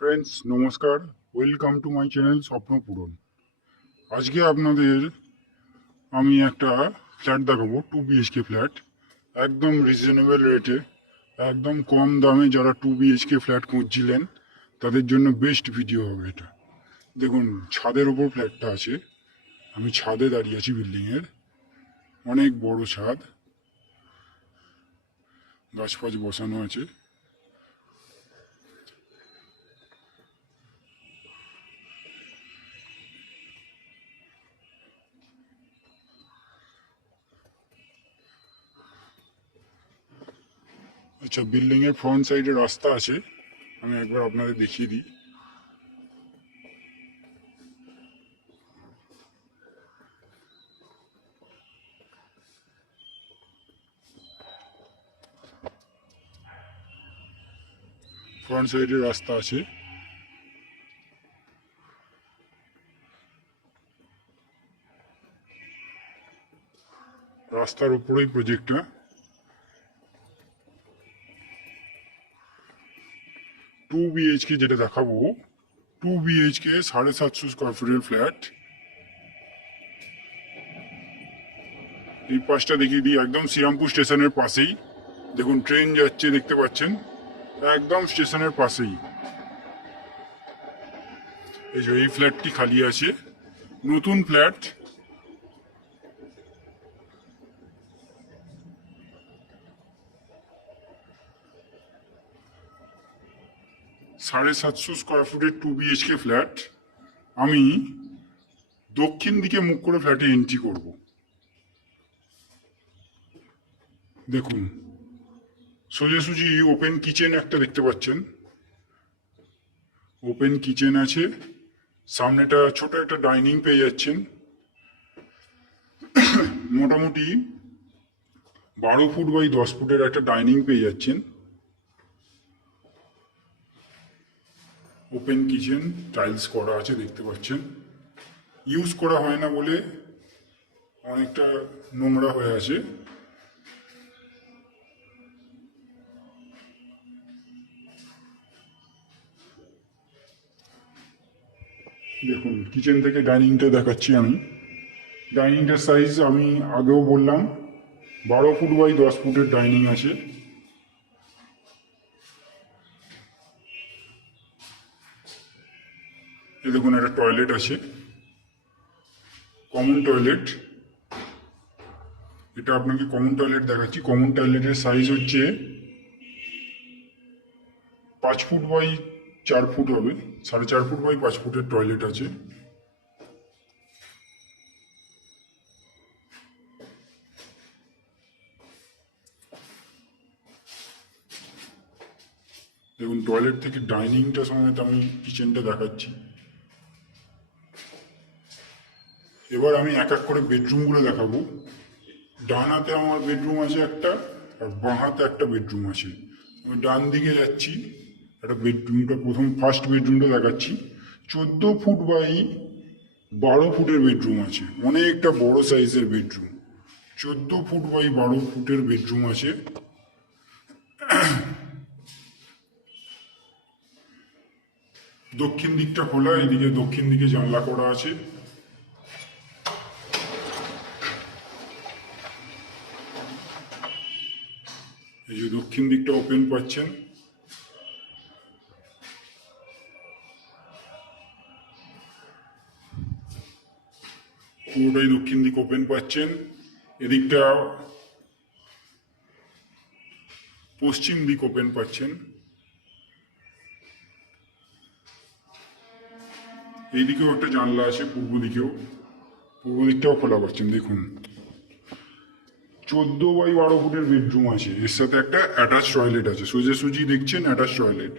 Friends নমস্কার, welcome to my channel স্বপ্ন পূরণ। আজকে আপনাদের আমি একটা ফ্ল্যাট দেখাবো, 2 BHK ফ্ল্যাট, একদম রিজনেবল রেটে, একদম কম দামে। যারা 2 BHK ফ্ল্যাট খুঁজছিলেন তাদের জন্য বেস্ট ভিডিও হবে এটা। দেখুন, ছাদের ওপর ফ্ল্যাটটা আছে। আমি ছাদে দাঁড়িয়ে আছি, বিল্ডিংয়ের অনেক বড় ছাদ, গাছ ফাছ বসানো আছে। আচ্ছা, বিল্ডিংয়ের ফ্রন্ট সাইডে রাস্তা আছে, আমি একবার আপনাদের দেখিয়ে দিই। ফ্রন্ট সাইডে রাস্তা আছে। রাস্তার উপরেই প্রজেক্টটা। 2 BHK যেটা দেখাবো, 2 BHK 750 স্কোয়ার ফিটের ফ্ল্যাট। এই পাশটা দেখিয়ে দিই, একদম শ্রীরামপুর স্টেশনের পাশেই। দেখুন, ট্রেন যাচ্ছে দেখতে পাচ্ছেন, একদম স্টেশনের পাশেই। এই যে এই ফ্ল্যাটটি খালি আছে, নতুন ফ্ল্যাট। ,750 স্কোয়ার ফিটের 2 BHK ফ্ল্যাট। আমি দক্ষিণ দিকে মুখ করে ফ্ল্যাটে এন্ট্রি করব। দেখুন, সোজাসুজি ওপেন কিচেন একটা দেখতে পাচ্ছেন। ওপেন কিচেন আছে, সামনেটা ছোট একটা ডাইনিং পেয়ে যাচ্ছেন। মোটামুটি 12 ফুট বাই 10 ফুটের একটা ডাইনিং পেয়ে যাচ্ছেন। ওপেন কিচেন, টাইলস করা আছে দেখতে পাচ্ছেন। ইউজ করা হয় না বলে অনেকটা নোংরা হয়ে আছে। দেখুন, কিচেন থেকে ডাইনিংটা দেখাচ্ছি আমি। ডাইনিংটার সাইজ আমি আগেও বললাম, 12 ফুট বাই 10 ফুটের ডাইনিং আছে। এই দেখুন, একটা টয়লেট আছে, কমন টয়লেট। এটা আপনাকে কমন টয়লেট দেখাচ্ছি। কমন টয়লেটের সাইজ হচ্ছে 5 ফুট বাই 4 ফুট হবে, 4.5 ফুট বাই 5 ফুটের টয়লেট আছে। দেখুন, টয়লেট থেকে ডাইনিংটা সমেত আমি কিচেনটা দেখাচ্ছি। এবার আমি এক এক করে বেডরুমগুলো দেখাবো। ডান হাতে আমার বেডরুম আছে একটা, আর বাঁ হাতে একটা বেডরুম আছে। আমি ডান দিকে যাচ্ছি, একটা বেডরুমটা, প্রথম ফার্স্ট বেডরুমটা দেখাচ্ছি। 14 ফুট বাই 12 ফুটের বেডরুম আছে, অনেকটা বড় সাইজের বেডরুম। 14 ফুট বাই 12 ফুটের বেডরুম আছে। দক্ষিণ দিকটা খোলা, এদিকে দক্ষিণ দিকে জানলা করা আছে। এই যে দক্ষিণ দিকটা ওপেন পাচ্ছেন। পুরোটাই দক্ষিণ দিক ওপেন পাচ্ছেন। এদিকটা পশ্চিম দিক ওপেন পাচ্ছেন। এইদিকেও একটা জানলা আছে, পূর্ব দিকেও, পূর্ব দিকটাও খোলা পাচ্ছেন। দেখুন, 14 বাই 12 ফুটের বেডরুম আছে, এর সাথে একটা অ্যাটাচ টয়লেট আছে। সোজাসুজি দেখছেন অ্যাটাচ টয়লেট।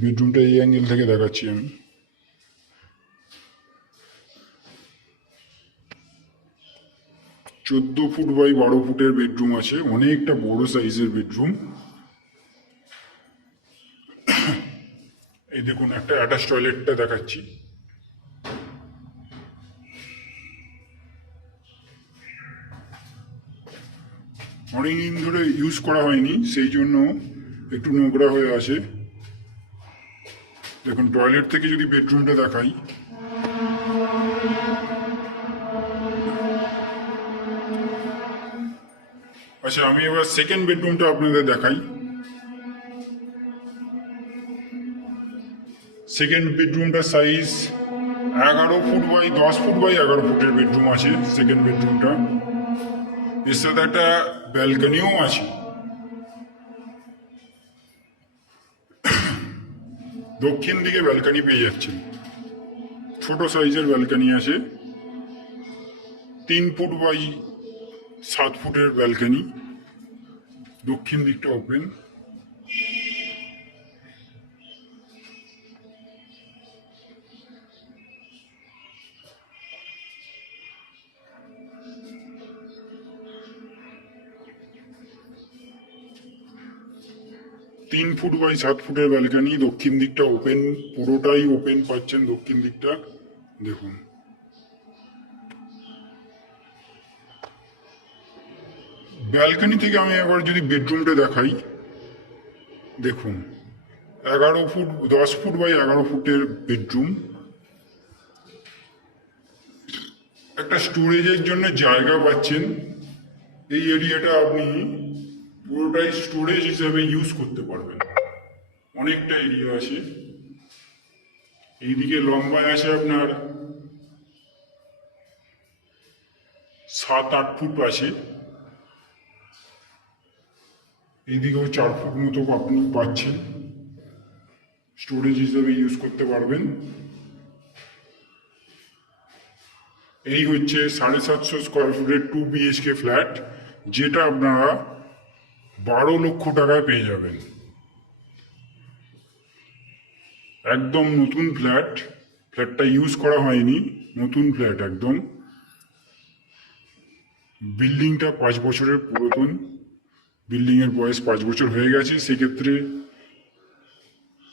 বেডরুমটা এই অ্যাঙ্গেল থেকে দেখাচ্ছি আমি। 14 ফুট বাই 12 ফুটের বেডরুম আছে, অনেকটা বড় সাইজের বেডরুম। এই দেখুন, একটা অ্যাটাচ টয়লেটটা দেখাচ্ছি। অনেকদিন ধরে ইউজ করা হয়নি, সেই জন্য একটু নোংরা হয়ে আছে। দেখুন টয়লেট থেকে যদি বেডরুমটা দেখাই, আচ্ছা আমি এবার সেকেন্ড বেডরুমটা আপনাদের দেখাই। সেকেন্ড বেডরুমটা size 11 foot by 10 foot by 11 ফুটের বেডরুম আছে সেকেন্ড বেডরুমটা। এর সাথে একটা ব্যালকনিও আছে। দক্ষিণ দিকে ব্যালকনি পেয়ে যাচ্ছেন, ছোট সাইজের ব্যালকনি আছে, 3 ফুট বাই 7 ফুটের ব্যালকনি, দক্ষিণ দিকটা ওপেন। তিন ফুট বাই 7 ফুটের ব্যালকনি, দক্ষিণ দিকটা ওপেন, পুরোটাই ওপেন পাচ্ছেন দক্ষিণ দিকটা। দেখুন ব্যালকনি থেকে আমি এবার যদি বেডরুমটা দেখাই, দেখুন 11 ফুট 10 ফুট বাই 11 ফুটের বেডরুম। একটা স্টোরেজের জন্য জায়গা পাচ্ছেন। এই এরিয়াটা আপনি পুরোটাই স্টোরেজ হিসাবে ইউজ করতে পারবেন, অনেকটা এরিয়া আছে। এইদিকে লম্বায় আছে আপনার 7-8 ফুট আছে, এইদিকেও 4 ফুট মতো আপনি পাচ্ছেন, স্টোরেজ হিসাবে ইউজ করতে পারবেন। এই হচ্ছে 750 স্কোয়ার ফুটের 2 BHK ফ্ল্যাট, যেটা আপনারা 12 লক্ষ টাকায় পেয়ে যাবেন। একদম নতুন ফ্ল্যাট, ফ্ল্যাটটা ইউজ করা হয়নি, নতুন ফ্ল্যাট একদম। বিল্ডিংটা 5 বছরের পুরাতন, বিল্ডিংয়ের বয়স 5 বছর হয়ে গেছে, সেক্ষেত্রে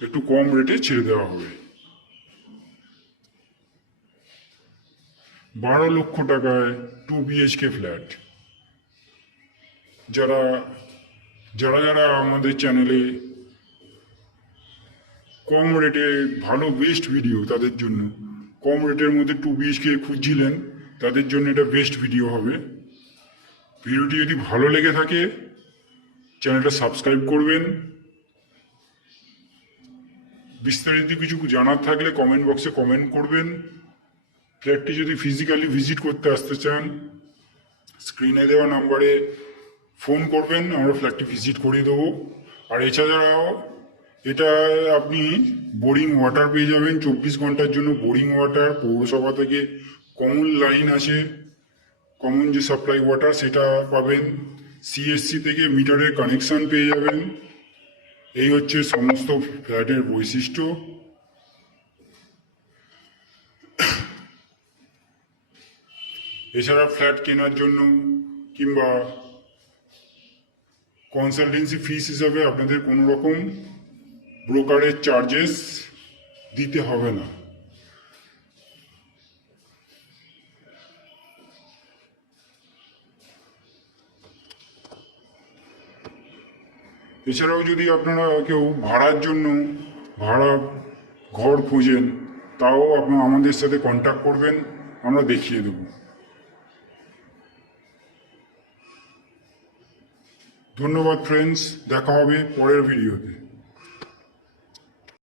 একটু কম রেটে ছেড়ে দেওয়া হবে। 12 লক্ষ টাকায় 2 BHK ফ্ল্যাট। যারা যারা যারা আমাদের চ্যানেলে কম রেটে ভালো বেস্ট ভিডিও, তাদের জন্য কম রেটের মধ্যে 2 BHK খুঁজছিলেন, তাদের জন্য এটা বেস্ট ভিডিও হবে। ভিডিওটি যদি ভালো লেগে থাকে চ্যানেলটা সাবস্ক্রাইব করবেন। বিস্তারিত কিছু জানার থাকলে কমেন্ট বক্সে কমেন্ট করবেন। ফ্ল্যাটটি যদি ফিজিক্যালি ভিজিট করতে আসতে চান, স্ক্রিনে দেওয়া নাম্বারে ফোন করবেন, আমরা ফ্ল্যাটটি ভিজিট করিয়ে দেবো। আর এছাড়াও এটা আপনি বোরিং ওয়াটার পেয়ে যাবেন, 24 ঘন্টার জন্য বোরিং ওয়াটার। পৌরসভা থেকে কমন লাইন আছে, কমন যে সাপ্লাই ওয়াটার সেটা পাবেন। CSC থেকে মিটারের কানেকশন পেয়ে যাবেন। এই হচ্ছে সমস্ত ফ্ল্যাটের বৈশিষ্ট্য। এছাড়া ফ্ল্যাট কেনার জন্য কিংবা কনসালটেন্সি ফিস হিসাবে আপনাদের কোনো রকম ব্রোকারেজ চার্জেস দিতে হবে না। এছাড়াও যদি আপনারা কেউ ভাড়ার জন্য ভাড়া ঘর খুঁজেন, তাও আপনারা আমাদের সাথে কন্ট্যাক্ট করবেন, আমরা দেখিয়ে দেব। ধন্যবাদ ফ্রেন্ডস, দেখা হবে পরের ভিডিওতে।